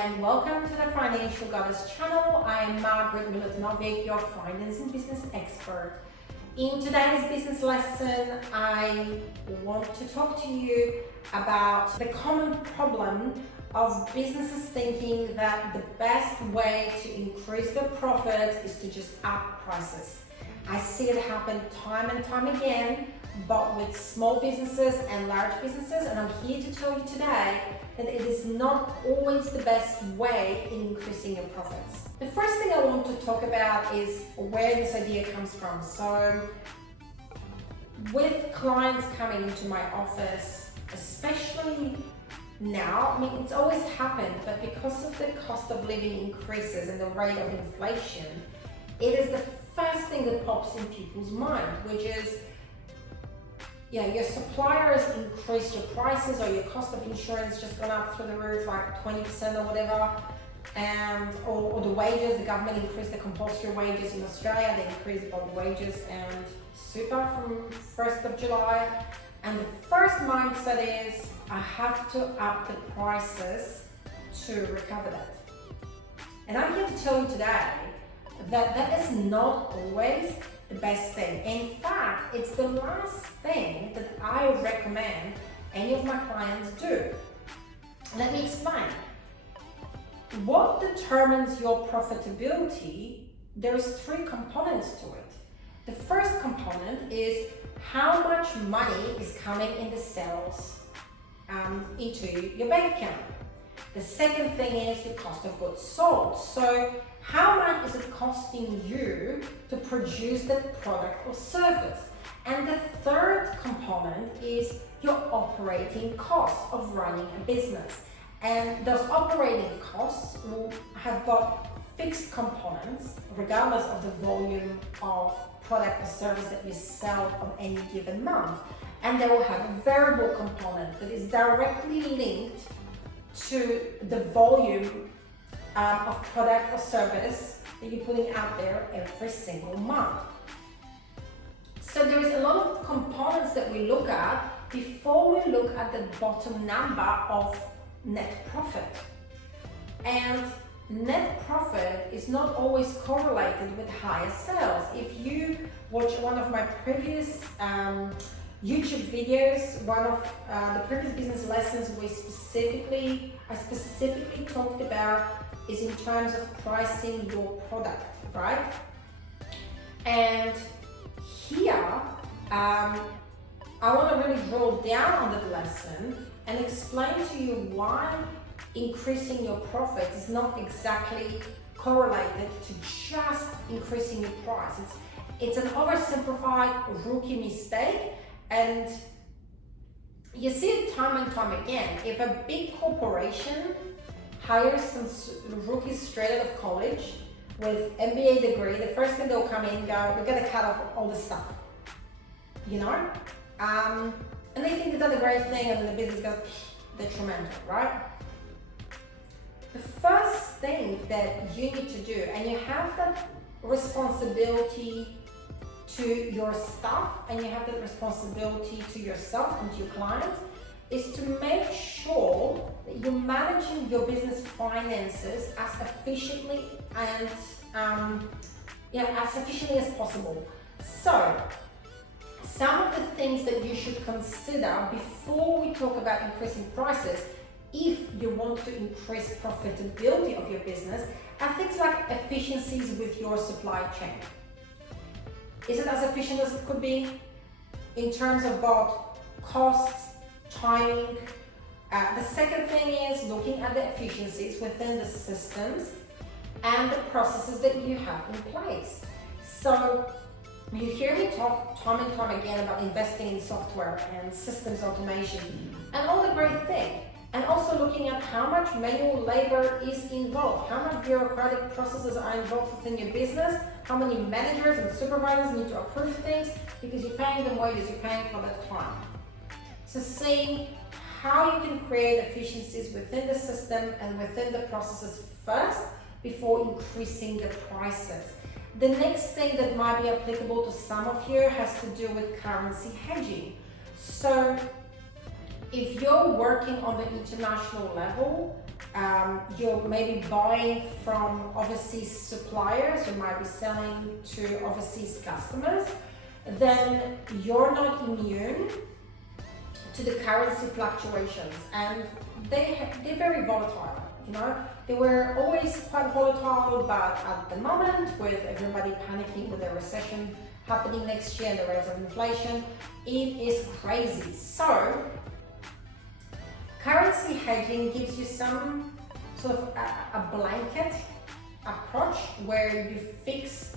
and welcome to the Financial Goddess channel. I am Margaret Milutinovic, your finance and business expert. In today's business lesson, I want to talk to you about the common problem of businesses thinking that the best way to increase their profits is to just up prices. I see it happen time and time again, but with small businesses and large businesses, and I'm here to tell you today that it is not always the best way in increasing your profits. The first thing I want to talk about is where this idea comes from. So with clients coming into my office, especially now, I mean, it's always happened, but because of the cost of living increases and the rate of inflation, it is the first thing that pops in people's mind, which is, your suppliers increased your prices, or your cost of insurance just gone up through the roof, like 20% or whatever, and or the wages, the government increased the compulsory wages in Australia, they increased both wages and super from 1st of July. And the first mindset is, I have to up the prices to recover that. And I'm here to tell you today that that is not always the best thing. In fact, it's the last thing that I recommend any of my clients do. Let me explain. What determines your profitability? There's three components to it. The first component is how much money is coming in the sales into your bank account. The second thing is the cost of goods sold. So how much is it costing you to produce that product or service? And the third component is your operating costs of running a business. And those operating costs will have got fixed components regardless of the volume of product or service that you sell on any given month. And they will have a variable component that is directly linked to the volume of product or service that you're putting out there every single month. So there is a lot of components that we look at before we look at the bottom number of net profit. And net profit is not always correlated with higher sales. If you watch one of my previous YouTube videos, one of the previous business lessons I specifically talked about is in terms of pricing your product, right? And here, I want to really drill down on that lesson and explain to you why increasing your profit is not exactly correlated to just increasing your price. It's an oversimplified rookie mistake, and you see it time and time again. If a big corporation hires some rookies straight out of college with MBA degree, the first thing they'll come in and go, we're going to cut off all this stuff, and they think they've done a great thing, and then the business goes detrimental, right? The first thing that you need to do, and you have that responsibility to your staff, and you have that responsibility to yourself and to your clients, is to make sure that you're managing your business finances as efficiently and as efficiently as possible. So some of the things that you should consider before we talk about increasing prices, if you want to increase profitability of your business, are things like efficiencies with your supply chain. Is it as efficient as it could be in terms of both costs, timing? The second thing is looking at the efficiencies within the systems and the processes that you have in place. So you hear me talk time and time again about investing in software and systems automation and all the great things. And also looking at how much manual labor is involved, how much bureaucratic processes are involved within your business, how many managers and supervisors need to approve things, because you're paying them wages, you're paying for that time. So seeing how you can create efficiencies within the system and within the processes first before increasing the prices. The next thing that might be applicable to some of you has to do with currency hedging. So if you're working on the international level, you're maybe buying from overseas suppliers, you might be selling to overseas customers, then you're not immune to the currency fluctuations, and they're very volatile. You know, they were always quite volatile, but at the moment, with everybody panicking with a recession happening next year and the rates of inflation, it is crazy. So currency hedging gives you some sort of a blanket approach where you fix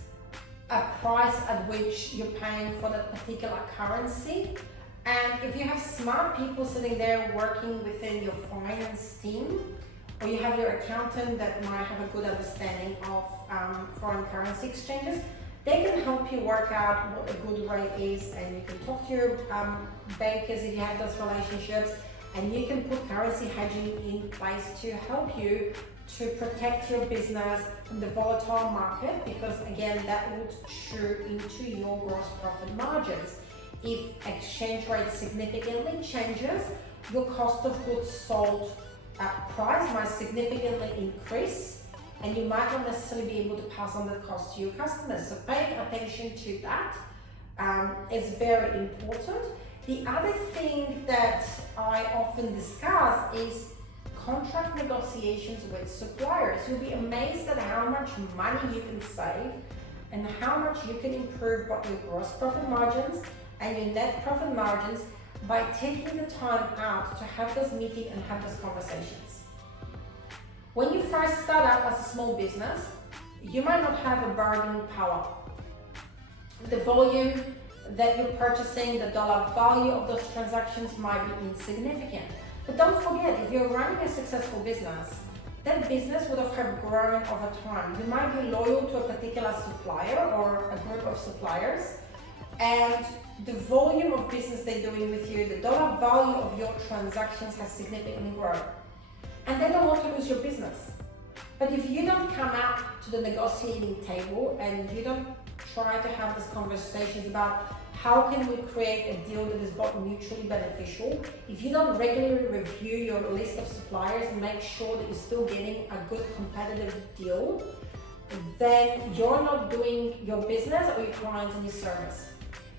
a price at which you're paying for that particular currency. And if you have smart people sitting there working within your finance team, or you have your accountant that might have a good understanding of foreign currency exchanges, they can help you work out what a good rate is, and you can talk to your bankers if you have those relationships, and you can put currency hedging in place to help you to protect your business from the volatile market, because again, that would chew into your gross profit margins. If exchange rate significantly changes, your cost of goods sold price might significantly increase, and you might not necessarily be able to pass on that cost to your customers. So paying attention to that is very important. The other thing that I often discuss is contract negotiations with suppliers. You'll be amazed at how much money you can save and how much you can improve both your gross profit margins and your net profit margins by taking the time out to have this meeting and have those conversations. When you first start out as a small business, you might not have a bargaining power. The volume that you're purchasing, the dollar value of those transactions might be insignificant. But don't forget, if you're running a successful business, that business would have grown over time. You might be loyal to a particular supplier or a group of suppliers, and the volume of business they're doing with you, the dollar value of your transactions has significantly grown. And they don't want to lose your business. But if you don't come out to the negotiating table and you don't try to have these conversations about how can we create a deal that is both mutually beneficial, if you don't regularly review your list of suppliers and make sure that you're still getting a good competitive deal, then you're not doing your business or your clients any service.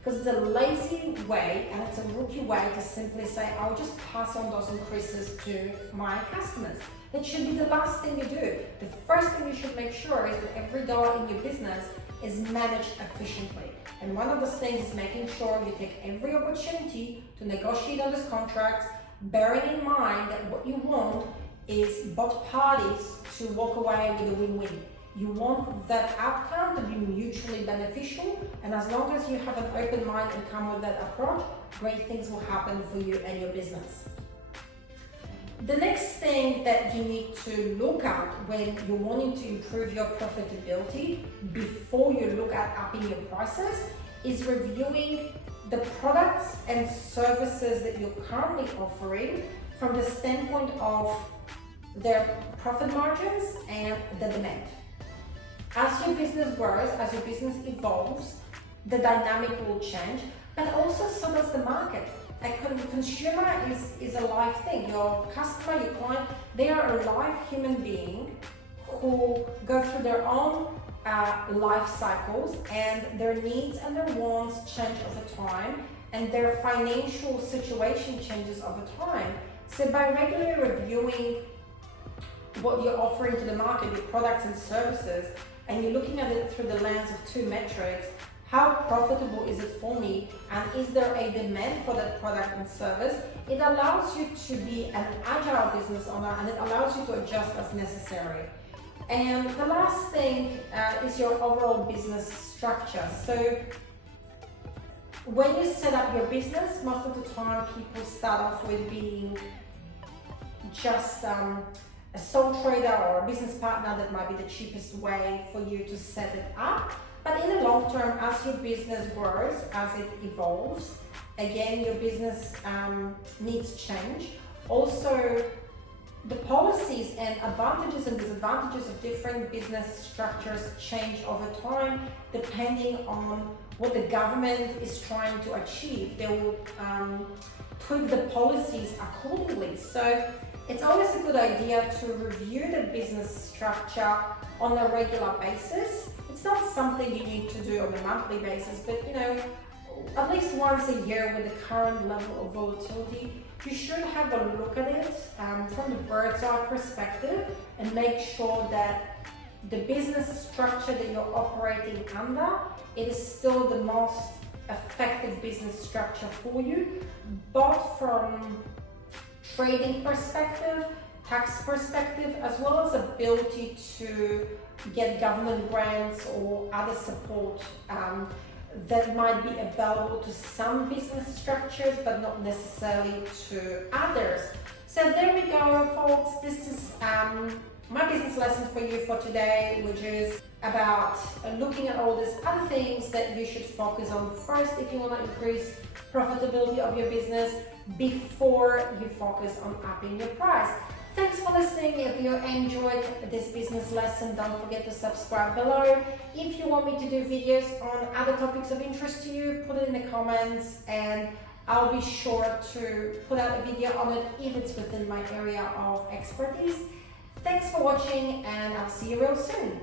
Because it's a lazy way and it's a rookie way to simply say, I'll just pass on those increases to my customers. That should be the last thing you do. The first thing you should make sure is that every dollar in your business is managed efficiently. And one of those things is making sure you take every opportunity to negotiate on these contracts, bearing in mind that what you want is both parties to walk away with a win-win. You want that outcome to be mutually beneficial, and as long as you have an open mind and come with that approach, great things will happen for you and your business. The next thing that you need to look at when you're wanting to improve your profitability before you look at upping your prices is reviewing the products and services that you're currently offering from the standpoint of their profit margins and the demand. As your business grows, as your business evolves, the dynamic will change, but also so does the market. A consumer is a live thing. Your customer, your client, they are a live human being who go through their own life cycles, and their needs and their wants change over time, and their financial situation changes over time. So by regularly reviewing what you're offering to the market, your products and services, and you're looking at it through the lens of two metrics: how profitable is it for me, and is there a demand for that product and service? It allows you to be an agile business owner, and it allows you to adjust as necessary. And the last thing is your overall business structure. So when you set up your business, most of the time people start off with being just a sole trader or a business partner. That might be the cheapest way for you to set it up. But in the long term, as your business grows, as it evolves, again, your business needs change. Also, the policies and advantages and disadvantages of different business structures change over time depending on what the government is trying to achieve. They will tweak the policies accordingly. So It's always a good idea to review the business structure on a regular basis. It's not something you need to do on a monthly basis, but at least once a year with the current level of volatility, you should have a look at it from the bird's eye perspective and make sure that the business structure that you're operating under, it is still the most effective business structure for you, both from trading perspective, tax perspective, as well as ability to get government grants or other support that might be available to some business structures but not necessarily to others. So there we go, folks. This is my business lesson for you for today, which is about looking at all these other things that you should focus on first if you want to increase profitability of your business before you focus on upping your price. Thanks for listening. If you enjoyed this business lesson, don't forget to subscribe below. If you want me to do videos on other topics of interest to you, put it in the comments and I'll be sure to put out a video on it if it's within my area of expertise. Thanks for watching and I'll see you real soon.